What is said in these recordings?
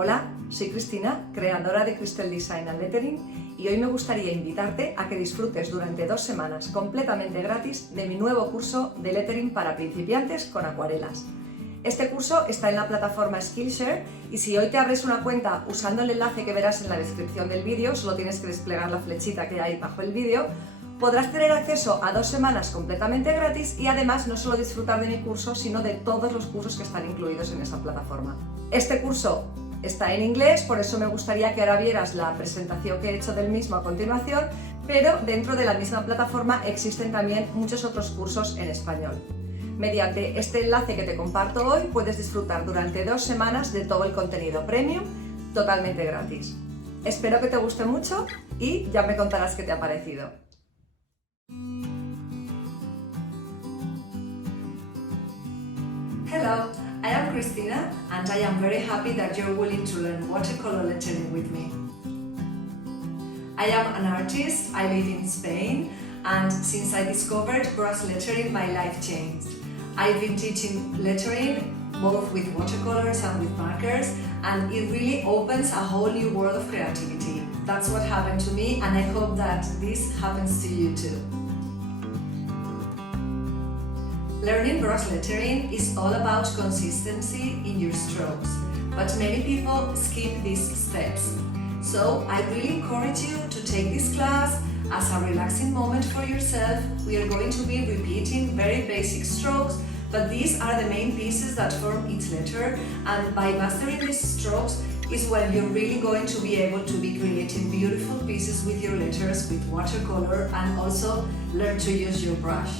Hola, soy Cristina, creadora de Cristel Design and Lettering, y hoy me gustaría invitarte a que disfrutes durante 2 semanas completamente gratis de mi nuevo curso de lettering para principiantes con acuarelas. Este curso está en la plataforma Skillshare y si hoy te abres una cuenta usando el enlace que verás en la descripción del vídeo, solo tienes que desplegar la flechita que hay bajo el vídeo, podrás tener acceso a 2 semanas completamente gratis y además no solo disfrutar de mi curso, sino de todos los cursos que están incluidos en esa plataforma. Este curso está en inglés, por eso me gustaría que ahora vieras la presentación que he hecho del mismo a continuación, pero dentro de la misma plataforma existen también muchos otros cursos en español. Mediante este enlace que te comparto hoy puedes disfrutar durante 2 semanas de todo el contenido premium totalmente gratis. Espero que te guste mucho y ya me contarás qué te ha parecido. Hello, I am Cristina and I am very happy that you're willing to learn watercolor lettering with me. I am an artist, I live in Spain, and since I discovered brush lettering my life changed. I've been teaching lettering both with watercolors and with markers, and it really opens a whole new world of creativity. That's what happened to me, and I hope that this happens to you too. Learning brush lettering is all about consistency in your strokes, but many people skip these steps. So I really encourage you to take this class as a relaxing moment for yourself. We are going to be repeating very basic strokes, but these are the main pieces that form each letter, and by mastering these strokes is when you're really going to be able to be creating beautiful pieces with your letters with watercolor and also learn to use your brush.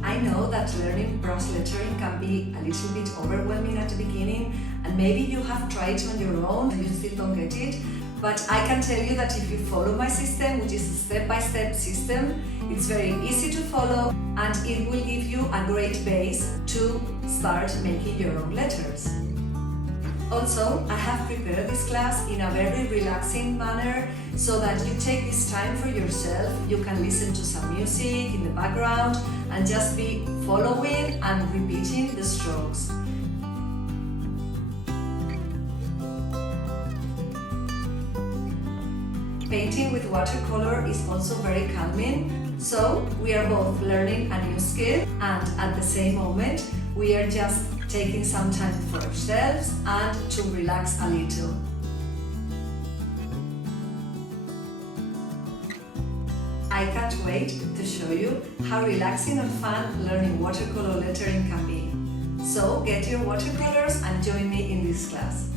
I know that learning brush lettering can be a little bit overwhelming at the beginning, and maybe you have tried on your own and you still don't get it, but I can tell you that if you follow my system, which is a step-by-step system, it's very easy to follow and it will give you a great base to start making your own letters. Also, I have prepared this class in a very relaxing manner so that you take this time for yourself. You can listen to some music in the background and just be following and repeating the strokes. Painting with watercolor is also very calming, so we are both learning a new skill and at the same moment we are just taking some time for ourselves and to relax a little. I can't wait to show you how relaxing and fun learning watercolor lettering can be. So get your watercolors and join me in this class.